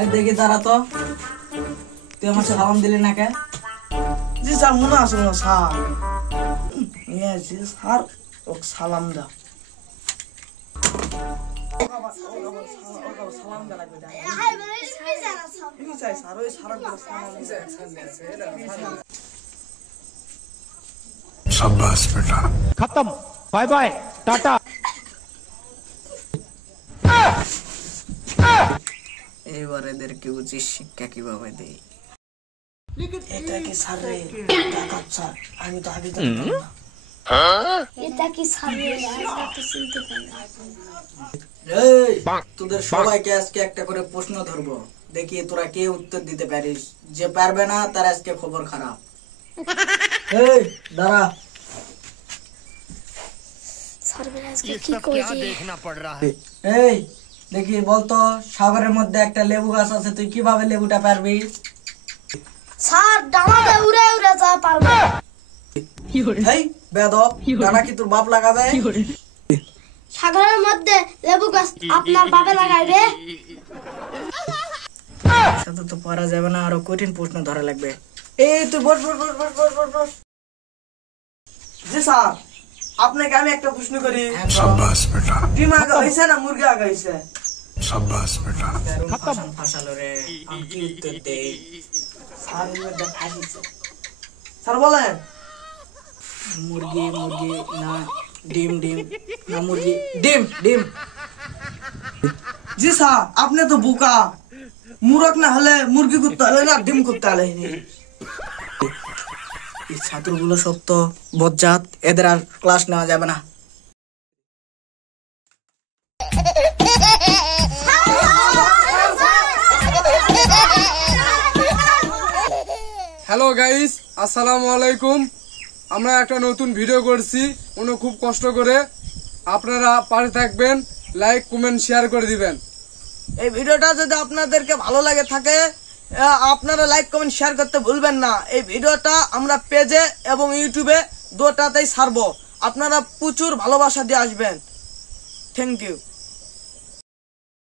এই দেখি দাঁড়া তো, তুই আমার সালাম দিলি না কে? জি স্যার মনে আছে না স্যার, জি স্যার ও সালাম দাও। সালাম দেওয়া লাগবে স্যার, ওই शाबाश बेटा। खत्म, बाय बाय, टाटा। এবার এদেরকে উচিত শিক্ষা কিভাবে দেই। এটা কি স্যার রে? ডাকাত স্যার, আমি তো আগে জানতাম না। এটা কি স্যার রে? আমি তো চিনতে পারি না। এই তোদের সবাইকে আজকে একটা করে প্রশ্ন ধরবো, দেখি তোরা কে উত্তর দিতে পারিস। যে পারবে না তার আজকে খবর খারাপ। এই দাঁড়া। স্যার বলে আজকে কি কইছি? এই দেখি বলতো, সাগরের মধ্যে একটা লেবু গাছ আছে, তুই কিভাবে লেবুটা পারবি? স্যার ডানাতে উড়ে উড়ে যা পারবে। এই বেয়াদব, ডানা কি তোর বাপ লাগাবে? সাগরের মধ্যে লেবু গাছ আপনার বাবা লাগাইবে? সাথে তো পারা যাবে না, আরো কঠিন প্রশ্ন ধরা লাগবে। এই তুই বস বস বস বস বস বস বস। জি স্যার, আপনাকে আমি একটা প্রশ্ন করি। शाबाश बेटा। ডিম আগে হয়েছে না মুরগি আগে হয়েছে? शाबाश बेटा। ফাঁসালো রে, আমি কি উত্তর দেই? স্যার এর মধ্যে ফাঁসিছে। স্যার বলেন। মুরগি মুরগি না ডিম ডিম না মুরগি ডিম ডিম। জি স্যার, আপনি তো বোকা। মুরগ না হলে মুরগি করতে হলে না, ডিম করতে হলে। এই ছাত্রগুলো সব তো বজ্জাত, এদের আর ক্লাস নেওয়া যাবে না। হ্যালো গাইস, আসসালামু আলাইকুম। আমরা একটা নতুন ভিডিও করছি, খুব কষ্ট করে। আপনারা পাশে থাকবেন, লাইক কমেন্ট শেয়ার করে দিবেন। এই ভিডিওটা যদি আপনাদেরকে ভালো লাগে থাকে, আপনারা লাইক কমেন্ট শেয়ার করতে ভুলবেন না। এই ভিডিওটা আমরা পেজে এবং ইউটিউবে দুটাতেই ছাড়বো। আপনারা প্রচুর ভালোবাসা দিয়ে আসবেন। Thank you.